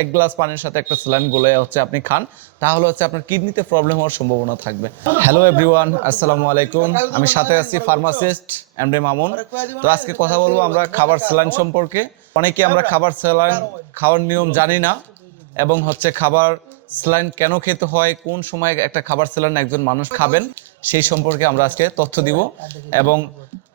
এক গ্লাস পানির সাথে একটা স্যালাইন গলে হচ্ছে আপনি খান, তাহলে হচ্ছে আপনার কিডনিতে প্রবলেম হওয়ার সম্ভাবনা থাকবে। হ্যালো এভরিওয়ান আসসালামু আলাইকুম। আমি সাথে আছি ফার্মাসিস্ট এমডে মামুন তো আজকে কথা বলব আমরা খাবার স্যালাইন সম্পর্কে। অনেকে আমরা খাবার স্যালাইন খাওয়ার নিয়ম জানি না, এবং হচ্ছে খাবার স্যালাইন কেন খেতে হয়, কোন সময় একটা খাবার স্যালাইন একজন মানুষ খাবেন, সেই সম্পর্কে আমরা আজকে তথ্য দিব। এবং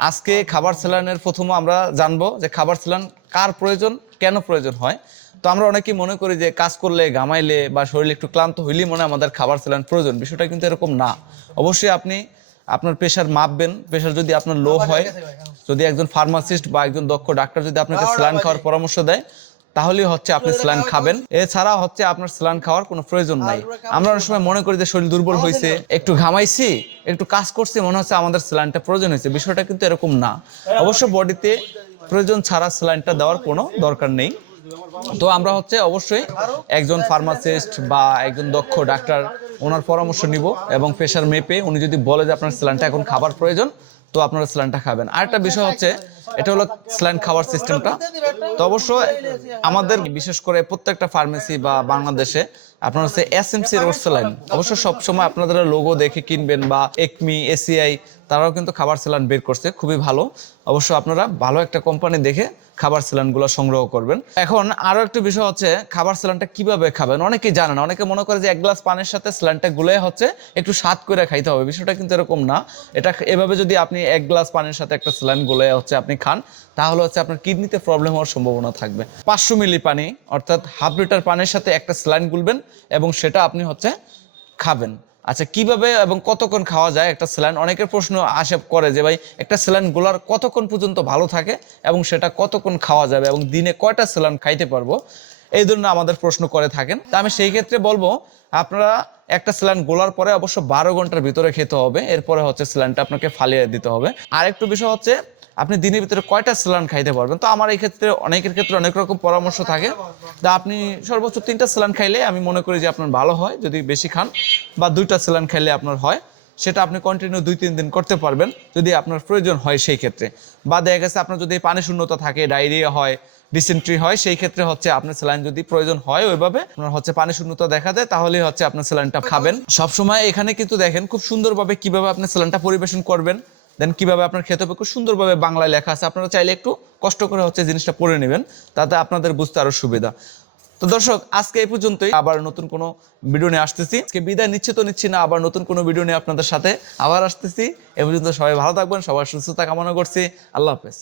আজকে খাবার স্যালাইনের প্রথমে আমরা জানব যে খাবার স্যালাইন কার প্রয়োজন কেন প্রয়োজন হয়? তো আমরা অনেকেই মনে করি যে কাজ করলে ঘামাইলে বা শরীরে একটু ক্লান্ত হইলেই মনে হয় আমাদের খাবার স্যালাইন প্রয়োজন। বিষয়টা কিন্তু এরকম না। অবশ্যই আপনি আপনার প্রেশার মাপবেন। প্রেশার যদি আপনার লো হয় যদি একজন ফার্মাসিস্ট বা একজন দক্ষ ডাক্তার যদি আপনাকে স্যালাইন খাওয়ার পরামর্শ দেয় তাহলেই হচ্ছে আপনি স্যালাইন খাবেন। এছাড়া হচ্ছে আপনার স্যালাইন খাওয়ার কোনো প্রয়োজন নাই। আমরা অনেক সময় মনে করি যে শরীর দুর্বল হয়েছে একটু ঘামাইছি একটু কাজ করছি মনে হচ্ছে আমাদের স্যালাইনটা প্রয়োজন হয়েছে বিষয়টা কিন্তু এরকম না। অবশ্য বডিতে প্রয়োজন ছাড়া স্যালাইনটা দেওয়ার কোনো দরকার নেই। তো আমরা হচ্ছে অবশ্যই একজন ফার্মাসিস্ট বা একজন দক্ষ ডাক্তার ওনার পরামর্শ নিব এবং প্রেশার মেপে উনি যদি বলে যে আপনার স্যালাইনটা এখন খাবার প্রয়োজন তো আপনারা স্যালাইনটা খাবেন। আরেকটা বিষয় হচ্ছে এটা হলো স্যালাইন খাওয়ার সিস্টেমটা। তো অবশ্য আমাদের বিশেষ করে প্রত্যেকটা ফার্মেসি বা বাংলাদেশে আপনার হচ্ছে এসএমসি রোড স্যালাইন অবশ্য সবসময় আপনাদের লোগো দেখে কিনবেন বা একমি এসিআই তারাও কিন্তু খাবার স্যালাইন বের করছে, খুবই ভালো। অবশ্য আপনারা ভালো একটা কোম্পানি দেখে খাবার স্যালাইনগুলো সংগ্রহ করবেন। এখন আরও একটা বিষয় হচ্ছে খাবার স্যালাইনটা কীভাবে খাবেন? অনেকেই জানে না, অনেকে মনে করে যে এক গ্লাস পানির সাথে স্যালাইনটা গুলে হচ্ছে একটু স্বাদ করে খাইতে হবে, বিষয়টা কিন্তু এরকম না। এটা এভাবে যদি আপনি এক গ্লাস পানির সাথে একটা স্যালাইন গুলে হচ্ছে আপনি খান, তাহলে হচ্ছে আপনার কিডনিতে প্রবলেম হওয়ার সম্ভাবনা থাকবে। পাঁচশো মিলি পানি, অর্থাৎ হাফ লিটার পানির সাথে একটা স্যালাইন গুলবেন এবং সেটা আপনি হচ্ছে খাবেন। আচ্ছা কীভাবে এবং কতক্ষণ খাওয়া যায়? একটা স্যালাইন অনেকের প্রশ্ন আসে করে যে, ভাই, একটা স্যালাইন গোলার কতক্ষণ পর্যন্ত ভালো থাকে এবং সেটা কতক্ষণ খাওয়া যাবে এবং দিনে কয়টা স্যালাইন খাইতে পারব? এই ধরনের আমাদের প্রশ্ন করে থাকেন। তা আমি সেই ক্ষেত্রে বলব, আপনারা একটা স্যালাইন গোলার পরে অবশ্য বারো ঘণ্টার ভিতরে খেতে হবে, এরপরে হচ্ছে স্যালাইনটা আপনাকে ফালিয়ে দিতে হবে। আর একটু বিষয় হচ্ছে, আপনি দিনের ভিতরে কয়টা স্যালান খাইতে পারবেন? তো আমার এই ক্ষেত্রে, অনেকের ক্ষেত্রে অনেক রকম পরামর্শ থাকে। তা আপনি সর্বোচ্চ তিনটা স্যালান খাইলে আমি মনে করি যে আপনার ভালো হয়, যদি বেশি খান বা দুইটা স্যালাইন খাইলে আপনার হয়। সেটা আপনি কন্টিনিউ দুই, তিন দিন করতে পারবেন যদি আপনার প্রয়োজন হয় সেই ক্ষেত্রে। বা দেখা গেছে আপনার যদি পানি শূন্যতা থাকে ডায়রিয়া হয় ডিসেন্ট্রি হয়, সেই ক্ষেত্রে হচ্ছে আপনার স্যালাইন যদি প্রয়োজন হয় ওইভাবে আপনার হচ্ছে পানি শূন্যতা দেখা দেয় তাহলেই হচ্ছে আপনার স্যালাইনটা খাবেন। সবসময় এখানে কিন্তু দেখেন খুব সুন্দরভাবে কীভাবে আপনি স্যালাইনটা পরিবেশন করবেন দেন কীভাবে আপনার খেতে হবে, খুব সুন্দরভাবে বাংলায় লেখা আছে। আপনারা চাইলে একটু কষ্ট করে হচ্ছে জিনিসটা পড়ে নেবেন, তাতে আপনাদের বুঝতে আরও সুবিধা। তো দর্শক, আজকে এই পর্যন্তই। আবার নতুন কোনো ভিডিও নিয়ে আসতেছি। আজকে বিদায় নিচ্ছে তো নিচ্ছি না, আবার নতুন কোনো ভিডিও নিয়ে আপনাদের সাথে আবার আসতেছি। এ পর্যন্ত সবাই ভালো থাকবেন সবার সুস্থতা কামনা করছি। আল্লাহ হাফেজ।